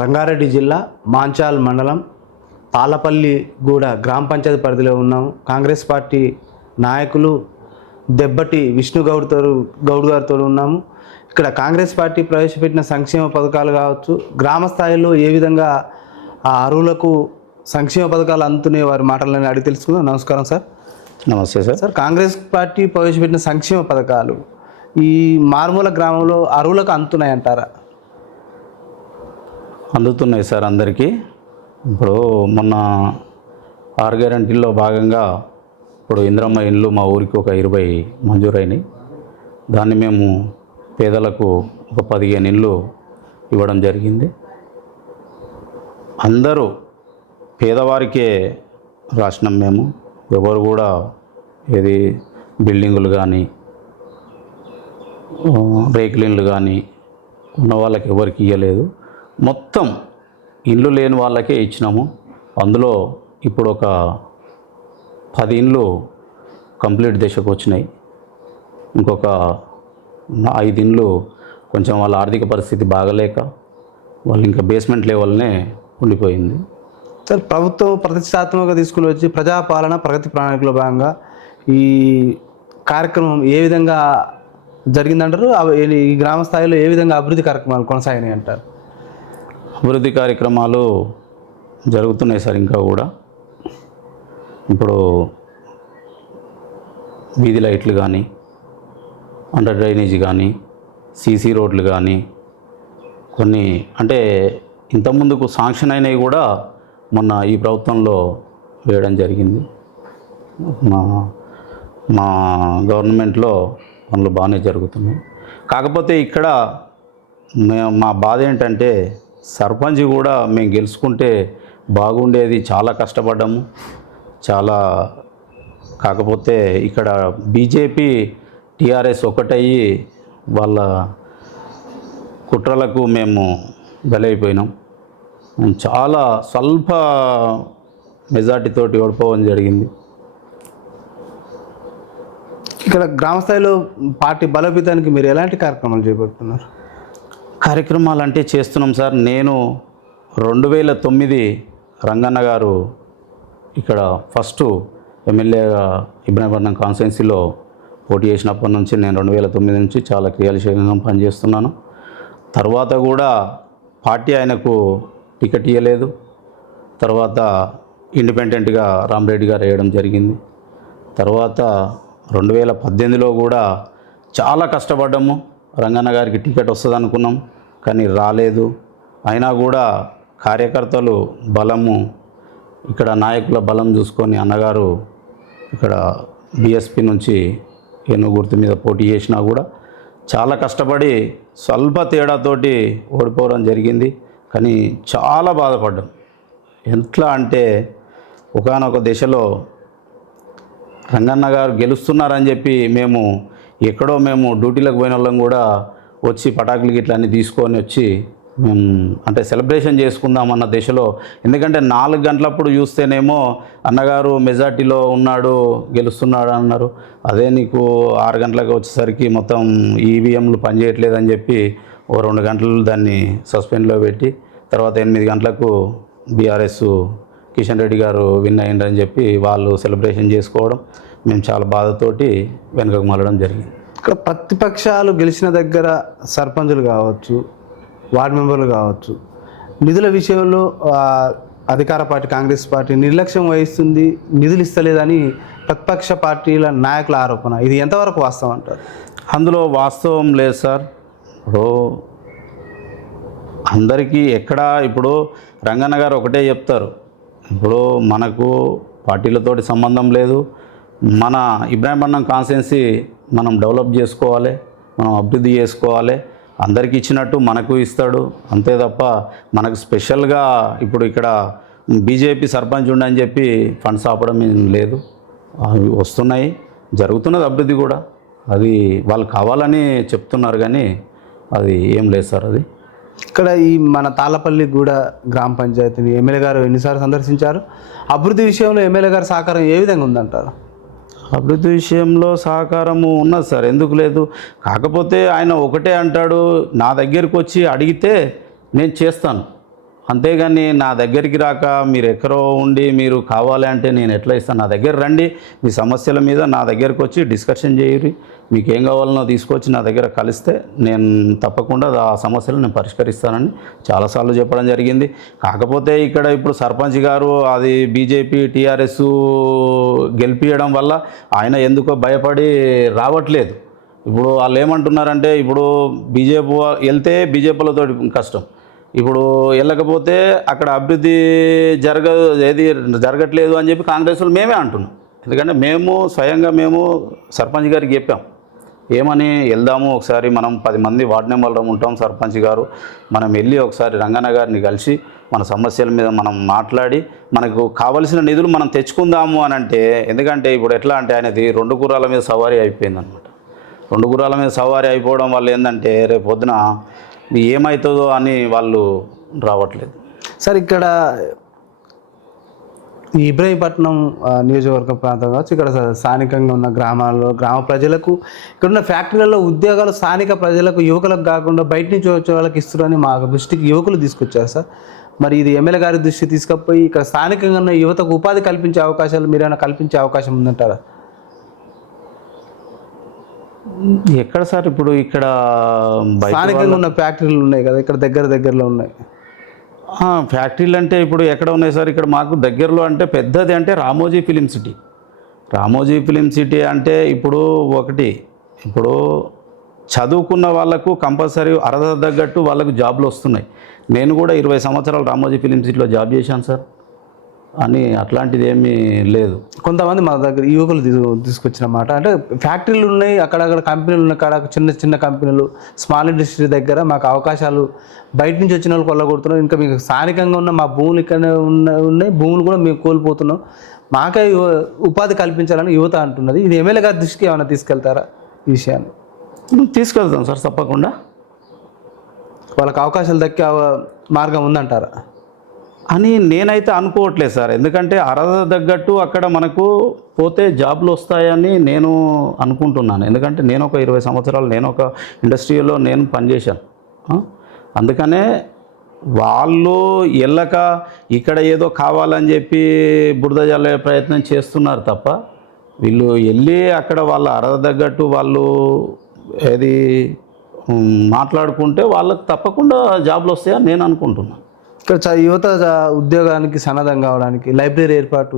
రంగారెడ్డి జిల్లా మాంచాల్ మండలం తాళ్ళపల్లిగూడ గ్రామ పంచాయతీ పరిధిలో ఉన్నాము. కాంగ్రెస్ పార్టీ నాయకులు దెబ్బటి విష్ణు గౌడ్ గారితో ఉన్నాము. ఇక్కడ కాంగ్రెస్ పార్టీ ప్రవేశపెట్టిన సంక్షేమ పథకాలు కావచ్చు, గ్రామ స్థాయిలో ఏ విధంగా ఆ అర్హులకు సంక్షేమ పథకాలు అందుతున్నాయి వారి మాటలను అడిగి తెలుసుకుందాం. నమస్కారం సార్. నమస్తే సార్. సార్, కాంగ్రెస్ పార్టీ ప్రవేశపెట్టిన సంక్షేమ పథకాలు ఈ మారుమూల గ్రామంలో అర్హులకు అందుతున్నాయి అంటారా? అందుతున్నాయి సార్ అందరికీ. ఇప్పుడు మొన్న 6 గ్యారెంటీల్లో భాగంగా ఇప్పుడు ఇందిరమ్మ ఇండ్లు మా ఊరికి ఒక 20 మంజూరైనాయి. దాన్ని మేము పేదలకు ఒక 15 ఇండ్లు ఇవ్వడం జరిగింది. అందరూ పేదవారికే రాసినాం మేము. ఎవరు కూడా ఏది బిల్డింగులు కానీ రేకుల ఇండ్లు కానీ ఉన్న వాళ్ళకి ఎవరికి ఇవ్వలేదు. మొత్తం ఇండ్లు లేని వాళ్ళకే ఇచ్చినాము. అందులో ఇప్పుడు ఒక 10 ఇండ్లు కంప్లీట్ దశకు వచ్చినాయి. ఇంకొక 5 ఇండ్లు కొంచెం వాళ్ళ ఆర్థిక పరిస్థితి బాగలేక వాళ్ళు ఇంకా బేస్మెంట్ లెవెల్నే ఉండిపోయింది. సార్, ప్రభుత్వం ప్రతిష్టాత్మకంగా తీసుకుని వచ్చి ప్రజాపాలన ప్రగతి ప్రణాళికలో భాగంగా ఈ కార్యక్రమం ఏ విధంగా జరిగిందంటారు? ఈ గ్రామ స్థాయిలో ఏ విధంగా అభివృద్ధి కార్యక్రమాలు కొనసాగినాయి అంటారు? అభివృద్ధి కార్యక్రమాలు జరుగుతున్నాయి సార్. ఇంకా కూడా ఇప్పుడు వీధి లైట్లు కానీ, అండర్ డ్రైనేజ్ కానీ, సీసీ రోడ్లు కానీ కొన్ని అంటే ఇంతకుముందుకు శాంక్షన్ అయినవి కూడా మొన్న ఈ ప్రభుత్వంలో వేయడం జరిగింది. మా గవర్నమెంట్లో పనులు బాగానే జరుగుతున్నాయి. కాకపోతే ఇక్కడ మా బాధ ఏంటంటే సర్పంచ్ కూడా మేము గెలుచుకుంటే బాగుండేది. చాలా కష్టపడ్డాము చాలా. కాకపోతే ఇక్కడ బీజేపీ టీఆర్ఎస్ ఒకటయ్యి వాళ్ళ కుట్రలకు మేము బలైపోయినాం. చాలా స్వల్ప మెజార్టీతోటి ఓడిపోవడం జరిగింది. ఇక్కడ గ్రామ స్థాయిలో పార్టీ బలోపేతానికి మీరు ఎలాంటి కార్యక్రమాలు చేపడుతున్నారు? కార్యక్రమాలు అంటే చేస్తున్నాం సార్. నేను 2009 రంగన్న గారు ఇక్కడ ఫస్ట్ ఎమ్మెల్యేగా ఇబ్రాహీంపట్నం కాన్స్టిట్యున్సీలో పోటీ చేసినప్పటి నుంచి నేను 2009 నుంచి చాలా క్రియాశీలంగా పనిచేస్తున్నాను. తర్వాత కూడా పార్టీ ఆయనకు టికెట్ ఇవ్వలేదు. తర్వాత ఇండిపెండెంట్గా రామరెడ్డి గారు వేయడం జరిగింది. తర్వాత 2018లో కూడా చాలా కష్టపడ్డాము. రంగన్న గారికి టికెట్ వస్తుంది అనుకున్నాం, కానీ రాలేదు. అయినా కూడా కార్యకర్తలు బలము, ఇక్కడ నాయకుల బలం చూసుకొని అన్నగారు ఇక్కడ బీఎస్పీ నుంచి ఏనుగు గుర్తు మీద పోటీ చేసినా కూడా చాలా కష్టపడి స్వల్ప తేడాతోటి ఓడిపోవడం జరిగింది. కానీ చాలా బాధపడ్డాం. ఎట్లా అంటే ఒకానొక దశలో రంగన్న గారు గెలుస్తున్నారని చెప్పి మేము ఎక్కడో డ్యూటీలకు పోయిన వాళ్ళం కూడా వచ్చి పటాకులు గిట్ల అన్నీ తీసుకొని వచ్చి మేము అంటే సెలబ్రేషన్ చేసుకుందామన్న దశలో, ఎందుకంటే 4 గంటలప్పుడు చూస్తేనేమో అన్నగారు మెజార్టీలో ఉన్నాడు గెలుస్తున్నాడు అన్నారు. అదే నీకు 6 గంటలకు వచ్చేసరికి మొత్తం ఈవీఎంలు పనిచేయట్లేదని చెప్పి ఓ 2 గంటలు దాన్ని సస్పెండ్లో పెట్టి తర్వాత 8 గంటలకు బీఆర్ఎస్ కిషన్ రెడ్డి గారు విన్ అయ్యిందని చెప్పి వాళ్ళు సెలబ్రేషన్ చేసుకోవడం, మేము చాలా బాధతోటి వెనుకకు మళ్ళడం జరిగింది. ఇక్కడ ప్రతిపక్షాలు గెలిచిన దగ్గర సర్పంచులు కావచ్చు, వార్డు మెంబర్లు కావచ్చు, నిధుల విషయంలో అధికార పార్టీ కాంగ్రెస్ పార్టీ నిర్లక్ష్యం వహిస్తుంది, నిధులు ఇస్తలేదని ప్రతిపక్ష పార్టీల నాయకుల ఆరోపణ. ఇది ఎంతవరకు వాస్తవం అంటారు? అందులో వాస్తవం లేదు సార్. ఇప్పుడు అందరికీ ఎక్కడ ఇప్పుడు రంగన్న గారు ఒకటే చెప్తారు, ఇప్పుడు మనకు పార్టీలతోటి సంబంధం లేదు, మన ఇబ్రాహీంపట్నం కాన్స్టిట్యున్సీ మనం డెవలప్ చేసుకోవాలి, మనం అభివృద్ధి చేసుకోవాలి, అందరికీ ఇచ్చినట్టు మనకు ఇస్తాడు అంతే తప్ప మనకు స్పెషల్గా ఇప్పుడు ఇక్కడ బీజేపీ సర్పంచ్ ఉండని చెప్పి ఫండ్స్ ఆపడం ఏం లేదు. అవి వస్తున్నాయి, జరుగుతున్నది అభివృద్ధి కూడా. అది వాళ్ళు కావాలని చెప్తున్నారు కానీ అది ఏం లేదు సార్. అది ఇక్కడ ఈ మన తాళ్ళపల్లిగూడ గ్రామ పంచాయతీని ఎమ్మెల్యే గారు ఎన్నిసార్లు సందర్శించారు? అభివృద్ధి విషయంలో ఎమ్మెల్యే గారి సహకారం ఏ విధంగా ఉందంటారు? అభివృద్ధి విషయంలో సహకారము ఉన్నది సార్, ఎందుకు లేదు. కాకపోతే ఆయన ఒకటే అంటాడు, నా దగ్గరికి వచ్చి అడిగితే నేను చేస్తాను, అంతేగాని నా దగ్గరికి రాక మీరు ఎక్కడో ఉండి మీరు కావాలి అంటే నేను ఎట్లా ఇస్తాను? నా దగ్గర రండి, మీ సమస్యల మీద నా దగ్గరకు వచ్చి డిస్కషన్ చేయరు, మీకు ఏం కావాలనో తీసుకొచ్చి నా దగ్గర కలిస్తే నేను తప్పకుండా ఆ సమస్యలు నేను పరిష్కరిస్తానని చాలాసార్లు చెప్పడం జరిగింది. కాకపోతే ఇక్కడ ఇప్పుడు సర్పంచ్ గారు అది బీజేపీ టీఆర్ఎస్ గెలిపించడం వల్ల ఆయన ఎందుకో భయపడి రావట్లేదు. ఇప్పుడు వాళ్ళు ఏమంటున్నారంటే ఇప్పుడు బీజేపీ వెళ్తే బీజేపీలతో కష్టం, ఇప్పుడు వెళ్ళకపోతే అక్కడ అభివృద్ధి జరగట్లేదు అని చెప్పి కాంగ్రెస్ వాళ్ళు మేమే అంటున్నాం. ఎందుకంటే మేము స్వయంగా సర్పంచ్ గారికి చెప్పాం, ఏమని వెళ్దాము ఒకసారి మనం 10 మంది వార్డు మెంబర్లు ఉంటాం, సర్పంచ్ గారు మనం వెళ్ళి ఒకసారి రంగన్న గారిని కలిసి మన సమస్యల మీద మనం మాట్లాడి మనకు కావలసిన నిధులు మనం తెచ్చుకుందాము అని అంటే. ఎందుకంటే ఇప్పుడు ఎట్లా అంటే ఆయనది 2 గుర్రాల మీద సవారీ అయిపోయింది అనమాట. 2 గుర్రాల మీద సవారీ అయిపోవడం వల్ల ఏంటంటే రేపు పొద్దున ఏమవుతుందో అని వాళ్ళు రావట్లేదు. సార్ ఇక్కడ ఈ ఇబ్రహీంపట్నం నియోజకవర్గ ప్రాంతం కావచ్చు, ఇక్కడ స్థానికంగా ఉన్న గ్రామాల్లో గ్రామ ప్రజలకు ఇక్కడున్న ఫ్యాక్టరీలలో ఉద్యోగాలు స్థానిక ప్రజలకు యువకులకు కాకుండా బయట నుంచి వచ్చే వాళ్ళకి ఇస్తున్నారని మా దృష్టికి యువకులు తీసుకొచ్చారు సార్. మరి ఇది ఎమ్మెల్యే గారి దృష్టికి తీసుకపోయి ఇక్కడ స్థానికంగా ఉన్న యువతకు ఉపాధి కల్పించే అవకాశాలు మీరేమైనా కల్పించే అవకాశం ఉందంటారా? ఎక్కడ సార్ ఇప్పుడు ఇక్కడ స్థానికంగా ఉన్న ఫ్యాక్టరీలు ఉన్నాయి కదా, ఇక్కడ దగ్గరలో ఉన్నాయి ఫ్యాక్టరీలు అంటే ఇప్పుడు ఎక్కడ ఉన్నాయి సార్? ఇక్కడ మాకు దగ్గరలో అంటే పెద్దది అంటే Ramoji film city. Ramoji film city అంటే ఇప్పుడు ఇప్పుడు చదువుకున్న వాళ్ళకు కంపల్సరీ అర్హత తగ్గట్టు వాళ్ళకు జాబ్లు వస్తున్నాయి. నేను కూడా 20 సంవత్సరాలు రామోజీ ఫిలిం సిటీలో జాబ్ చేశాను సార్. అని అట్లాంటిది ఏమీ లేదు. కొంతమంది మా దగ్గర యువకులు తీసుకొచ్చిన మాట అంటే ఫ్యాక్టరీలు ఉన్నాయి, అక్కడక్కడ కంపెనీలు ఉన్నాయి, అక్కడ చిన్న కంపెనీలు స్మాల్ ఇండస్ట్రీ దగ్గర మాకు అవకాశాలు బయట నుంచి వచ్చిన వాళ్ళు కొల్లగొడుతున్నాం, ఇంకా మీకు స్థానికంగా ఉన్న మా భూములు ఇక్కడ ఉన్నాయి, భూములు కూడా మేము కోల్పోతున్నాం, మాకే ఉపాధి కల్పించాలని యువత అంటున్నది. ఇది ఎమ్మెల్యే గారి దృష్టికి ఏమైనా తీసుకెళ్తారా ఈ విషయాన్ని? తీసుకెళ్తాం సార్ తప్పకుండా. వాళ్ళకి అవకాశాలు దక్కే మార్గం ఉందంటారా అని నేనైతే అనుకోవట్లేదు సార్. ఎందుకంటే అర్హత తగ్గట్టు అక్కడ మనకు పోతే జాబ్లు వస్తాయని నేను అనుకుంటున్నాను. ఎందుకంటే నేను ఒక 20 సంవత్సరాలు నేను ఒక ఇండస్ట్రీలో నేను పనిచేశాను. అందుకనే వాళ్ళు వెళ్ళక ఇక్కడ ఏదో కావాలని చెప్పి బురద జల్లే ప్రయత్నం చేస్తున్నారు తప్ప వీళ్ళు వెళ్ళి అక్కడ వాళ్ళ అర్హత తగ్గట్టు వాళ్ళు ఏది మాట్లాడుకుంటే వాళ్ళకి తప్పకుండా జాబ్లు వస్తాయని నేను అనుకుంటున్నాను. ఇక్కడ యువత ఉద్యోగానికి సన్నద్ధం కావడానికి లైబ్రరీ ఏర్పాటు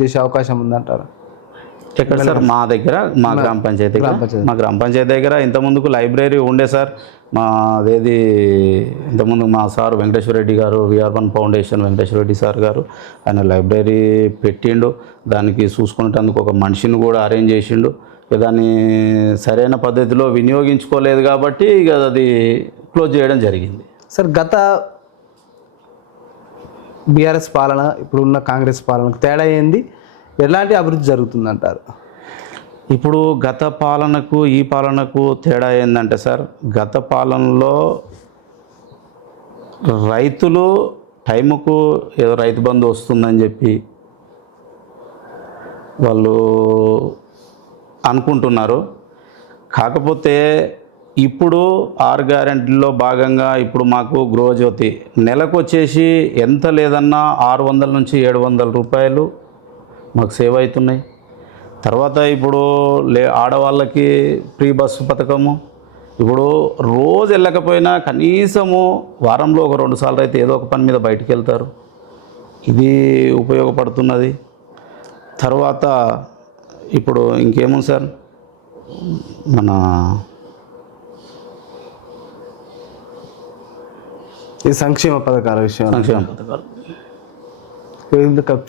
చేసే అవకాశం ఉందంటారా? ఎక్కడ సార్? మా దగ్గర మా గ్రామ పంచాయతీ దగ్గర ఇంతకుముందుకు లైబ్రరీ ఉండే సార్. అదేది ఇంతకుముందు మా సార్ వెంకటేశ్వర రెడ్డి గారు VR1 foundation Venkateswara Reddy sir గారు ఆయన లైబ్రరీ పెట్టిండు. దానికి చూసుకునేటందుకు ఒక మనిషిని కూడా అరేంజ్ చేసిండు. దాన్ని సరైన పద్ధతిలో వినియోగించుకోలేదు కాబట్టి ఇక అది క్లోజ్ చేయడం జరిగింది. సార్ గత బీఆర్ఎస్ పాలన ఇప్పుడున్న కాంగ్రెస్ పాలనకు తేడా ఏంది, ఎలాంటి అభివృద్ధి జరుగుతుందంటారు? ఇప్పుడు గత పాలనకు ఈ పాలనకు తేడా ఏంటంటే సార్, గత పాలనలో రైతులు టైముకు ఏదో రైతు బంధు వస్తుందని చెప్పి వాళ్ళు అనుకుంటున్నారు. కాకపోతే ఇప్పుడు 6 గ్యారెంటీల్లో భాగంగా ఇప్పుడు మాకు గృహజ్యోతి నెలకు వచ్చేసి ఎంత లేదన్నా 600 నుంచి 700 రూపాయలు మాకు సేవ్ అవుతున్నాయి. తర్వాత ఇప్పుడు ఆడవాళ్ళకి ఫ్రీ బస్సు పథకము, ఇప్పుడు రోజు వెళ్ళకపోయినా కనీసము వారంలో ఒక 2 సార్లు అయితే ఏదో ఒక పని మీద బయటికి వెళ్తారు, ఇది ఉపయోగపడుతున్నది. తర్వాత ఇప్పుడు ఇంకేముంది సార్, మన ఈ సంక్షేమ పథకాల విషయం, సంక్షేమ పథకాలు,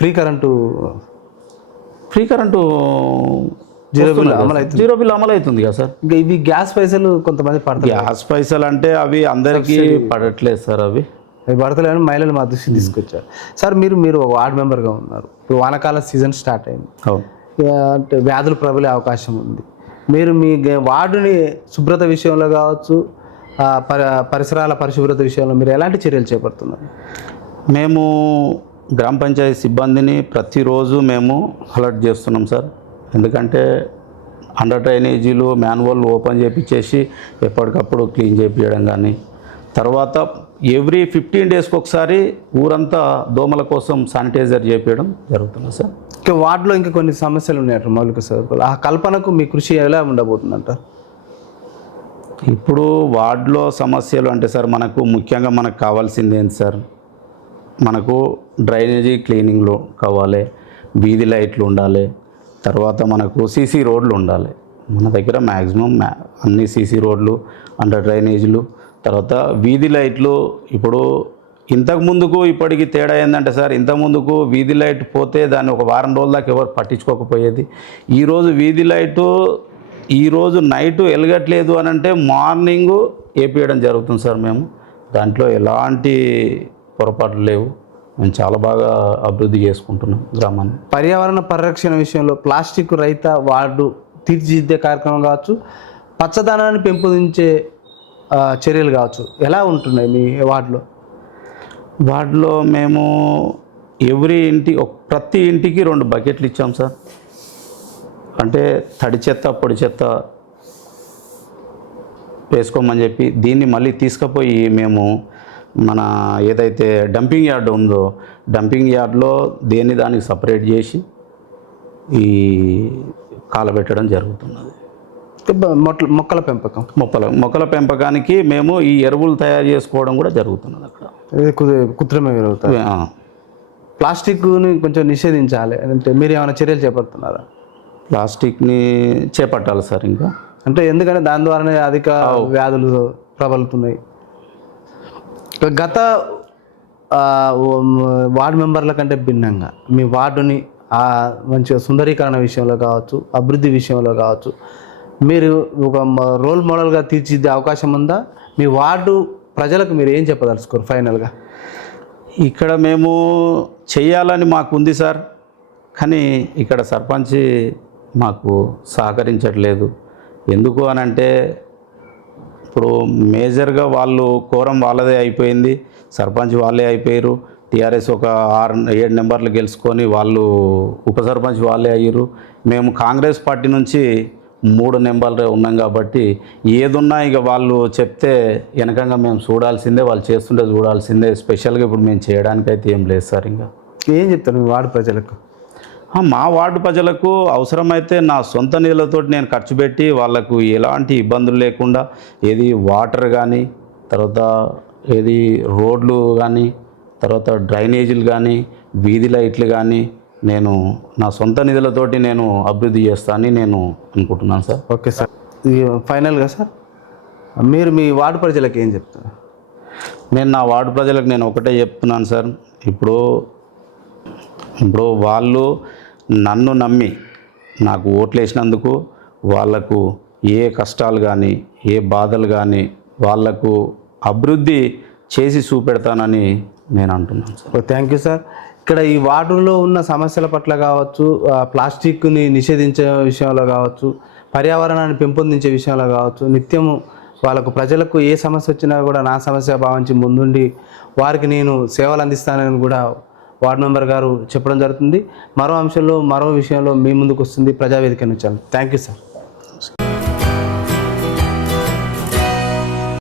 ఫ్రీ కరెంటు జీరో బిల్ అమలు అవుతుంది కదా సార్. ఇంకా ఇవి గ్యాస్ పైసలు కొంతమంది పడతాయి. గ్యాస్ పైసలు అంటే అవి అందరికీ పడట్లేదు సార్, అవి పడతలేని మహిళలు మా దృష్టికి తీసుకొచ్చారు. సార్ మీరు ఒక వార్డు మెంబర్గా ఉన్నారు, ఇప్పుడు వానాకాల సీజన్ స్టార్ట్ అయింది, అంటే వ్యాధులు ప్రబలే అవకాశం ఉంది. మీరు మీ వార్డుని శుభ్రత విషయంలో కావచ్చు, పరిసరాల పరిశుభ్రత విషయంలో మీరు ఎలాంటి చర్యలు చేపడుతున్నారు? మేము గ్రామ పంచాయతీ సిబ్బందిని ప్రతిరోజు మేము అలర్ట్ చేస్తున్నాం సార్. ఎందుకంటే అండర్ డ్రైనేజీలు మాన్యువల్ ఓపెన్ చేయించేసి ఎప్పటికప్పుడు క్లీన్ చేయించడం కానీ, తర్వాత ఎవ్రీ 15 డేస్కి ఒకసారి ఊరంతా దోమల కోసం శానిటైజర్ చేపించడం జరుగుతుంది సార్. ఇంకా వార్డులో ఇంకా కొన్ని సమస్యలు ఉన్నాయంటారు మౌలిక సదుపాయాలు. ఆ కల్పనకు మీ కృషి ఎలా ఉండబోతుందంటారు? ఇప్పుడు వార్డులో సమస్యలు అంటే సార్ మనకు ముఖ్యంగా మనకు కావాల్సింది ఏంటి సార్, మనకు డ్రైనేజీ క్లీనింగ్లో కావాలి, వీధి లైట్లు ఉండాలి, తర్వాత మనకు సీసీ రోడ్లు ఉండాలి. మన దగ్గర మ్యాక్సిమం అన్ని సీసీ రోడ్లు, అండర్ డ్రైనేజీలు, తర్వాత వీధి లైట్లు. ఇప్పుడు ఇంతకుముందుకు ఇప్పటికి తేడా ఏంటంటే సార్, ఇంతకుముందుకు వీధి లైట్ పోతే దాన్ని ఒక వారం రోజుల దాకా ఎవరు పట్టించుకోకపోయేది. ఈరోజు వీధి లైటు ఈరోజు నైటు వెలగట్లేదు అని అంటే మార్నింగు వేపియడం జరుగుతుంది సార్. మేము దాంట్లో ఎలాంటి పొరపాట్లు లేవు. మేము చాలా బాగా అభివృద్ధి చేసుకుంటున్నాం గ్రామాన్ని. పర్యావరణ పరిరక్షణ విషయంలో ప్లాస్టిక్ రహిత వార్డు తీర్చిదిద్దే కార్యక్రమం కావచ్చు, పచ్చదనాన్ని పెంపొందించే చర్యలు కావచ్చు, ఎలా ఉంటున్నాయి మీ వార్డులో? మేము ప్రతి ఇంటికి 2 బకెట్లు ఇచ్చాం సార్. అంటే తడి చెత్త పొడి చెత్త వేసుకోమని చెప్పి దీన్ని మళ్ళీ తీసుకుపోయి మేము మన ఏదైతే డంపింగ్ యార్డ్ ఉందో డంపింగ్ యార్డ్లో దానికి సపరేట్ చేసి ఈ కాలబెట్టడం జరుగుతున్నది. మొక్కల పెంపకానికి మేము ఈ ఎరువులు తయారు చేసుకోవడం కూడా జరుగుతున్నది అక్కడ. కృత్రిమ ఎరువులు. ప్లాస్టిక్ని కొంచెం నిషేధించాలి అంటే మీరు ఏమైనా చర్యలు చేపడుతున్నారా? ప్లాస్టిక్ని చేపట్టాలి సార్. ఇంకా అంటే ఎందుకంటే దాని ద్వారానే అధిక వ్యాధులు ప్రబలుతున్నాయి. గత వార్డు మెంబర్ల కంటే భిన్నంగా మీ వార్డుని మంచిగా సుందరీకరణ విషయంలో కావచ్చు, అభివృద్ధి విషయంలో కావచ్చు, మీరు ఒక రోల్ మోడల్గా తీర్చిదిద్దే అవకాశం ఉందా? మీ వార్డు ప్రజలకు మీరు ఏం చెప్పదలుచుకోరు ఫైనల్గా? ఇక్కడ మేము చేయాలని మాకు ఉంది సార్, కానీ ఇక్కడ సర్పంచ్ మాకు సహకరించట్లేదు. ఎందుకు అని అంటే ఇప్పుడు మేజర్గా వాళ్ళు కోరం వాళ్ళదే అయిపోయింది, సర్పంచ్ వాళ్ళే అయిపోయారు. టీఆర్ఎస్ ఒక 6-7 నెంబర్లు గెలుచుకొని వాళ్ళు ఉప సర్పంచ్ వాళ్ళే అయ్యారు. మేము కాంగ్రెస్ పార్టీ నుంచి 3 నెంబర్లు ఉన్నాం కాబట్టి ఏదున్నా ఇక వాళ్ళు చెప్తే వెనకంగా మేము చూడాల్సిందే, వాళ్ళు చేస్తుంటే చూడాల్సిందే. స్పెషల్గా ఇప్పుడు మేము చేయడానికైతే ఏం లేదు సార్. ఇంకా ఏం చెప్తారు మీ వార్డు ప్రజలకు? మా వార్డు ప్రజలకు అవసరమైతే నా సొంత నిధులతో నేను ఖర్చు పెట్టి వాళ్ళకు ఎలాంటి ఇబ్బందులు లేకుండా వాటర్ కానీ, తర్వాత రోడ్లు కానీ, తర్వాత డ్రైనేజీలు కానీ, వీధి లైట్లు కానీ నేను నా సొంత నిధులతోటి నేను అభివృద్ధి చేస్తానని నేను అనుకుంటున్నాను సార్. Okay sir. ఇది ఫైనల్గా సార్ మీరు మీ వార్డు ప్రజలకు ఏం చెప్తారు? నేను నా వార్డు ప్రజలకు నేను ఒకటే చెప్తున్నాను సార్. ఇప్పుడు వాళ్ళు నన్ను నమ్మి నాకు ఓట్లు వేసినందుకు వాళ్ళకు ఏ కష్టాలు కానీ, ఏ బాధలు కానీ వాళ్ళకు అభివృద్ధి చేసి చూపెడతానని నేను అంటున్నాను సార్. Thank you sir. ఇక్కడ ఈ వార్డులో ఉన్న సమస్యల పట్ల కావచ్చు, ప్లాస్టిక్ని నిషేధించే విషయంలో కావచ్చు, పర్యావరణాన్ని పెంపొందించే విషయంలో కావచ్చు, నిత్యము ప్రజలకు ఏ సమస్య వచ్చినా కూడా నా సమస్య భావించి ముందుండి వారికి నేను సేవలు అందిస్తానని కూడా వార్డు మెంబర్ గారు చెప్పడం జరుగుతుంది. మరో అంశంలో మరో విషయంలో మీ ముందుకు వస్తుంది ప్రజావేదిక నుంచి. Thank you sir.